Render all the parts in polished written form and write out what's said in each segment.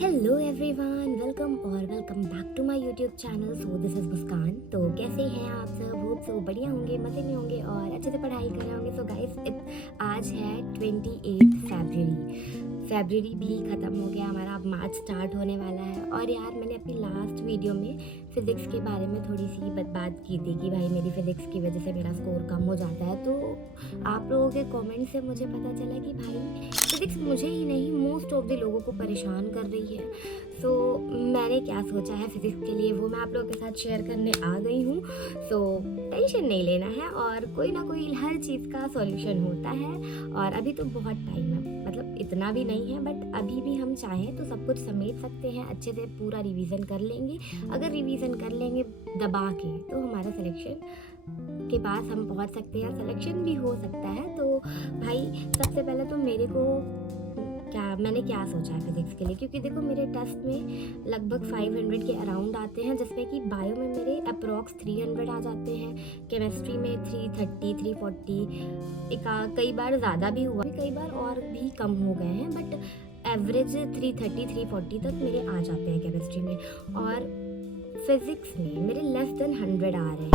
Hello everyone, welcome back to my YouTube channel. So this is Muskan. तो कैसे हैं आप सब? होप सो बढ़िया होंगे, मज़े में होंगे और अच्छे से पढ़ाई कर रहे होंगे। सो गाइस, आज है 28 फरवरी भी ख़त्म हो गया हमारा। अब मार्च स्टार्ट होने वाला है। और यार, मैंने अपनी लास्ट वीडियो में फ़िज़िक्स के बारे में थोड़ी सी बात की थी कि भाई मेरी फ़िज़िक्स की वजह से मेरा स्कोर कम हो जाता है। तो आप लोगों के कमेंट से मुझे पता चला कि भाई फ़िज़िक्स मुझे ही नहीं, मोस्ट ऑफ द लोगों को परेशान कर रही है। सो मैंने क्या सोचा है फ़िज़िक्स के लिए, वो मैं आप लोगों के साथ शेयर करने आ गई हूँ। सो टेंशन नहीं लेना है और कोई ना कोई हर चीज़ का सॉल्यूशन होता है। और अभी तो बहुत टाइम है, मतलब इतना भी नहीं है, बट अभी भी हम चाहें तो सब कुछ समेट सकते हैं। अच्छे से पूरा रिवीजन कर लेंगे। अगर रिवीजन कर लेंगे दबा के तो हमारा सिलेक्शन के पास हम पहुंच सकते हैं, सिलेक्शन भी हो सकता है। तो भाई सबसे पहले तो मैंने क्या सोचा है फिज़िक्स के लिए, क्योंकि देखो मेरे टेस्ट में लगभग 500 के अराउंड आते हैं, जिसमें कि बायो में मेरे अप्रॉक्स 300 आ जाते हैं, केमिस्ट्री में 330 340, कई बार ज़्यादा भी हुआ, कई बार और भी कम हो गए हैं, बट एवरेज 330 340 तक मेरे आ जाते हैं केमिस्ट्री में। और फिज़िक्स में मेरे लेस देन 100 आ रहे हैं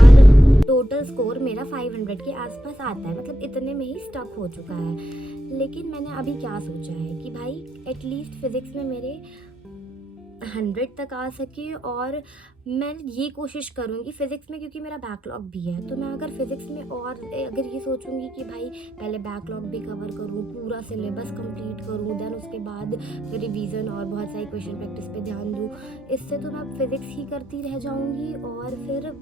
और टोटल स्कोर मेरा 500 के आसपास आता है, मतलब इतने में ही स्टक हो चुका है। लेकिन मैंने अभी क्या सोचा है कि भाई एटलीस्ट फिज़िक्स में मेरे 100 तक आ सके। और मैं ये कोशिश करूँगी फ़िज़िक्स में, क्योंकि मेरा बैकलॉग भी है, तो मैं अगर फ़िज़िक्स में और अगर ये सोचूंगी कि भाई पहले बैकलॉग भी कवर करूँ, पूरा सिलेबस कंप्लीट करूँ, देन उसके बाद फिर रिवीजन और बहुत सारी क्वेश्चन प्रैक्टिस पे ध्यान दूँ, इससे तो मैं फ़िज़िक्स ही करती रह जाऊँगी और फिर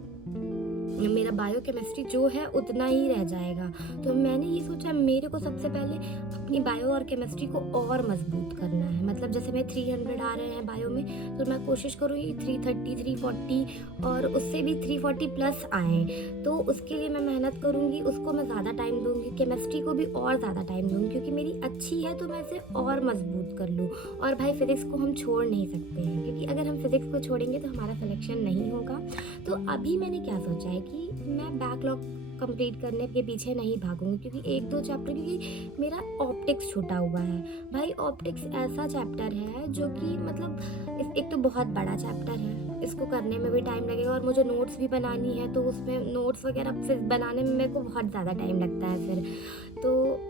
मेरा बायो केमिस्ट्री जो है उतना ही रह जाएगा। तो मैंने ये सोचा मेरे को सबसे पहले अपनी बायो और केमिस्ट्री को और मजबूत करना है। मतलब जैसे मैं 300 आ रहे हैं बायो में, तो मैं कोशिश करूँगी 330 340 और उससे भी 340 प्लस आए। तो उसके लिए मैं मेहनत करूँगी, उसको मैं ज़्यादा टाइम दूँगी, केमिस्ट्री को भी और ज़्यादा टाइम दूँगी, क्योंकि मेरी अच्छी है तो मैं इसे और मजबूत कर लूँ। और भाई फिज़िक्स को हम छोड़ नहीं सकते हैं, क्योंकि अगर हम फिज़िक्स को छोड़ेंगे तो हमारा सिलेक्शन नहीं होगा। तो अभी मैंने क्या सोचा है कि मैं बैकलॉग कंप्लीट करने के पीछे नहीं भागूंगी, क्योंकि एक दो चैप्टर, क्योंकि मेरा ऑप्टिक्स छूटा हुआ है। भाई ऑप्टिक्स ऐसा चैप्टर है जो कि मतलब एक तो बहुत बड़ा चैप्टर है, इसको करने में भी टाइम लगेगा और मुझे नोट्स भी बनानी है, तो उसमें नोट्स वगैरह फिर बनाने में मेरे को बहुत ज़्यादा टाइम लगता है। फिर तो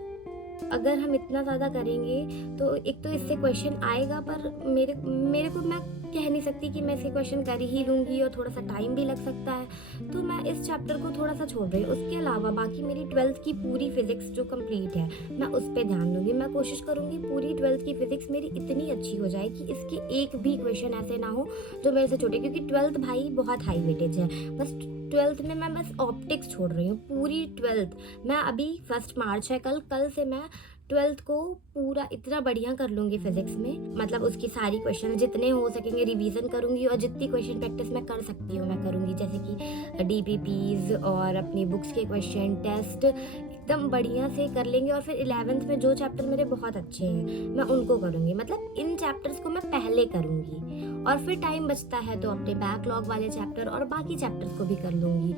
अगर हम इतना ज़्यादा करेंगे तो एक तो इससे क्वेश्चन आएगा, पर मेरे को मैं कह नहीं सकती कि मैं इसके क्वेश्चन कर ही लूँगी और थोड़ा सा टाइम भी लग सकता है, तो मैं इस चैप्टर को थोड़ा सा छोड़ रही हूँ। उसके अलावा बाकी मेरी 12th की पूरी फिज़िक्स जो कंप्लीट है, मैं उस पर ध्यान दूँगी। मैं कोशिश करूँगी पूरी 12th की फिज़िक्स मेरी इतनी अच्छी हो जाए कि इसके एक भी क्वेश्चन ऐसे ना हो जो मेरे से छोटे, क्योंकि 12th भाई बहुत हाई वेटेज है। बस 12th में मैं बस ऑप्टिक्स छोड़ रही हूँ, पूरी 12th। मैं अभी 1 मार्च है, कल से मैं 12th को पूरा इतना बढ़िया कर लूँगी फिज़िक्स में, मतलब उसकी सारी क्वेश्चन जितने हो सकेंगे रिवीजन करूँगी और जितनी क्वेश्चन प्रैक्टिस मैं कर सकती हूँ मैं करूँगी, जैसे कि DPPs और अपनी बुक्स के क्वेश्चन टेस्ट एकदम बढ़िया से कर लेंगे। और फिर 11th में जो चैप्टर मेरे बहुत अच्छे हैं मैं उनको करूँगी, मतलब इन चैप्टर्स को मैं पहले करूँगी और फिर टाइम बचता है तो अपने बैकलॉग वाले चैप्टर और बाकी चैप्टर्स को भी कर लूँगी,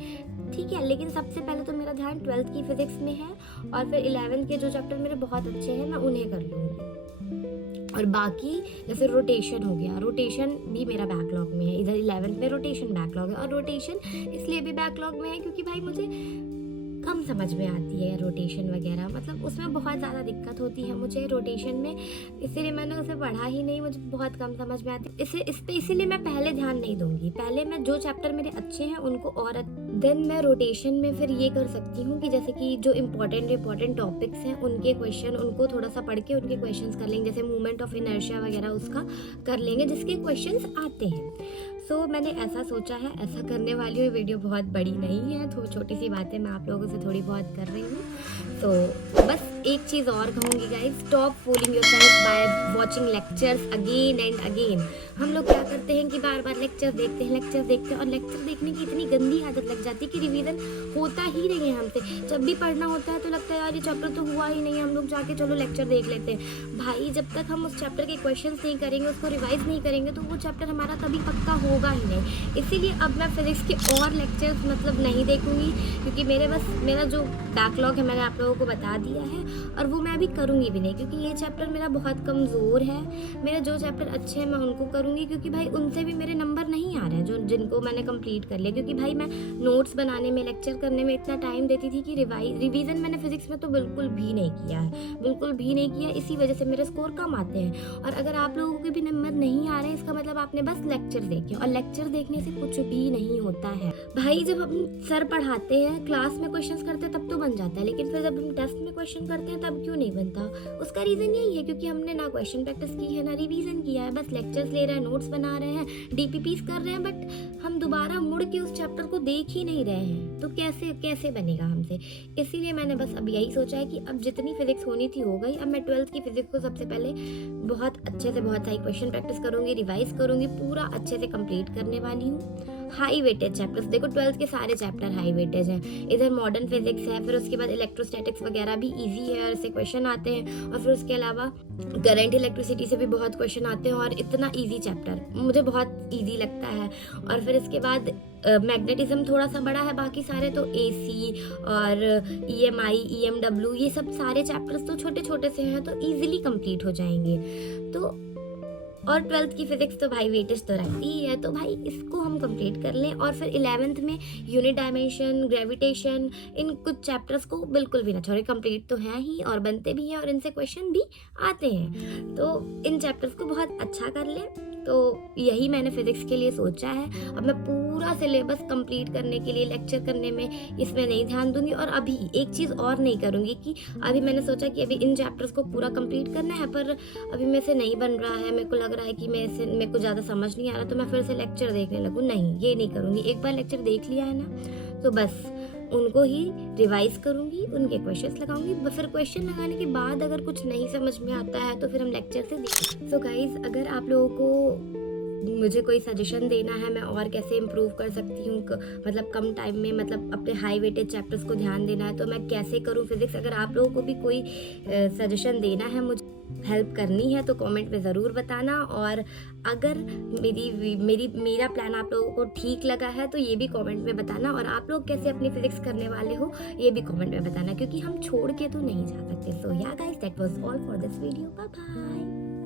ठीक है। लेकिन सबसे पहले तो मेरा ध्यान 12th की फिज़िक्स में है और फिर 11th के जो चैप्टर मेरे बहुत अच्छे हैं मैं उन्हें कर लूँगी। और बाकी जैसे रोटेशन हो गया, रोटेशन भी मेरा बैकलॉग में है। इधर 11th में रोटेशन बैकलॉग है, और रोटेशन इसलिए भी बैकलॉग में है क्योंकि भाई मुझे कम समझ में आती है रोटेशन वगैरह, मतलब उसमें बहुत ज़्यादा दिक्कत होती है मुझे रोटेशन में, इसीलिए मैंने उसे पढ़ा ही नहीं, मुझे बहुत कम समझ में आती है। इसीलिए मैं पहले ध्यान नहीं दूंगी, पहले मैं जो चैप्टर मेरे अच्छे हैं उनको और देन मैं रोटेशन में फिर ये कर सकती हूँ कि जैसे कि जो इम्पोर्टेंट टॉपिक्स हैं उनके क्वेश्चन, उनको थोड़ा सा पढ़ के उनके क्वेश्चंस कर लेंगे, जैसे मूवमेंट ऑफ इनर्शिया वगैरह उसका कर लेंगे जिसके क्वेश्चंस आते हैं। सो मैंने ऐसा सोचा है, ऐसा करने वाली हूँ। वीडियो बहुत बड़ी नहीं है, तो छोटी सी बातें मैं आप लोगों से थोड़ी बहुत कर रही हूँ। तो बस एक चीज़ और कहूँगी guys, stop fooling yourself by watching lectures again and again. हम लोग क्या करते हैं कि बार बार लेक्चर देखते हैं और लेक्चर देखने की इतनी गंदी आदत लग जाती है कि रिवीजन होता ही नहीं है हमसे। जब भी पढ़ना होता है तो लगता है यार ये चैप्टर तो हुआ ही नहीं है, हम लोग जाके चलो लेक्चर देख लेते हैं। भाई जब तक हम उस चैप्टर के क्वेश्चंस नहीं करेंगे, उसको रिवाइज नहीं करेंगे, तो वो चैप्टर हमारा कभी पक्का होगा ही नहीं। इसीलिए अब मैं फिज़िक्स के और लेक्चर्स मतलब नहीं देखूंगी, क्योंकि मेरा जो बैकलॉग है मैंने आप लोगों को बता दिया है। और वो मैं अभी करूँगी भी नहीं, क्योंकि ये चैप्टर मेरा बहुत कमज़ोर है। मेरे जो चैप्टर अच्छे हैं मैं उनको करूँगी, क्योंकि भाई उनसे भी मेरे नंबर नहीं आ रहे हैं जो जिनको मैंने कंप्लीट कर लिया। क्योंकि भाई मैं नोट्स बनाने में, लेक्चर करने में इतना टाइम देती थी कि रिवीजन मैंने फिजिक्स में तो बिल्कुल भी नहीं किया है, बिल्कुल भी नहीं किया। इसी वजह से मेरे स्कोर कम आते हैं। और अगर आप लोगों के भी नंबर नहीं आ रहे हैं, इसका मतलब आपने बस लेक्चर देखे, और लेक्चर देखने से कुछ भी नहीं होता है भाई। जब हम सर पढ़ाते हैं, क्लास में क्वेश्चंस करते हैं तब तो बन जाता है, लेकिन फिर जब हम टेस्ट में क्वेश्चन करते हैं तब क्यों नहीं बनता? उसका रीजन यही है क्योंकि हमने ना क्वेश्चन प्रैक्टिस की है, ना रिवीजन किया है, बस लेक्चर्स ले रहे हैं, नोट्स बना रहे हैं, डीपीपीस कर रहे हैं, बट हम दोबारा मुड़ के उस चैप्टर को देख ही नहीं रहे हैं। तो कैसे कैसे बनेगा हमसे? इसीलिए मैंने बस अब यही सोचा है कि अब जितनी फिजिक्स होनी थी हो गई। अब मैं 12th की फिजिक्स को सबसे पहले बहुत अच्छे से, बहुत सारी क्वेश्चन प्रैक्टिस करूंगी, रिवाइज करूंगी, पूरा अच्छे से कंप्लीट करने वाली हूँ। हाई वेटेज चैप्टर्स, देखो 12th के सारे चैप्टर हाई वेटेज हैं। इधर मॉडर्न फिजिक्स है, फिर उसके बाद इलेक्ट्रोस्टैटिक्स वगैरह भी इजी है और इससे क्वेश्चन आते हैं, और फिर उसके अलावा करंट इलेक्ट्रिसिटी से भी बहुत क्वेश्चन आते हैं, और इतना इजी चैप्टर मुझे बहुत इजी लगता है। और फिर इसके बाद मैग्नेटिज्म थोड़ा सा बड़ा है, बाकी सारे तो एसी और ईएमआई, ईएमडब्ल्यू, ये सब सारे चैप्टर्स तो छोटे छोटे से हैं, तो इजीली कंप्लीट हो जाएंगे। तो और 12th की फिजिक्स तो भाई वेटेज तो रहती ही है, तो भाई इसको हम कंप्लीट कर लें। और फिर 11th में यूनिट डायमेंशन, ग्रेविटेशन, इन कुछ चैप्टर्स को बिल्कुल भी ना छोड़े, कंप्लीट तो हैं ही और बनते भी हैं और इनसे क्वेश्चन भी आते हैं, तो इन चैप्टर्स को बहुत अच्छा कर लें। तो यही मैंने फिजिक्स के लिए सोचा है। अब मैं पूरा सिलेबस कंप्लीट करने के लिए लेक्चर करने में इसमें नहीं ध्यान दूंगी। और अभी एक चीज़ और नहीं करूँगी कि अभी मैंने सोचा कि अभी इन चैप्टर्स को पूरा कंप्लीट करना है, पर अभी मेरे से नहीं बन रहा है, मेरे को लग रहा है कि मेरे को ज़्यादा समझ नहीं आ रहा, तो मैं फिर से लेक्चर देखने लगूँ। नहीं, ये नहीं करूँगी। एक बार लेक्चर देख लिया है ना, तो बस उनको ही रिवाइज करूँगी, उनके क्वेश्चंस लगाऊंगी। फिर क्वेश्चन लगाने के बाद अगर कुछ नहीं समझ में आता है तो फिर हम लेक्चर से देखेंगे। सो गाइज, अगर आप लोगों को मुझे कोई सजेशन देना है मैं और कैसे इम्प्रूव कर सकती हूँ, मतलब कम टाइम में, मतलब अपने हाई वेटेज चैप्टर्स को ध्यान देना है, तो मैं कैसे करूँ फिजिक्स, अगर आप लोगों को भी कोई सजेशन देना है, मुझे हेल्प करनी है, तो कमेंट में ज़रूर बताना। और अगर मेरा प्लान आप लोगों को ठीक लगा है तो ये भी कमेंट में बताना, और आप लोग कैसे अपनी फिजिक्स करने वाले हो ये भी कमेंट में बताना, क्योंकि हम छोड़ के तो नहीं जा सकते। So yeah guys, that was all for this video. Bye bye.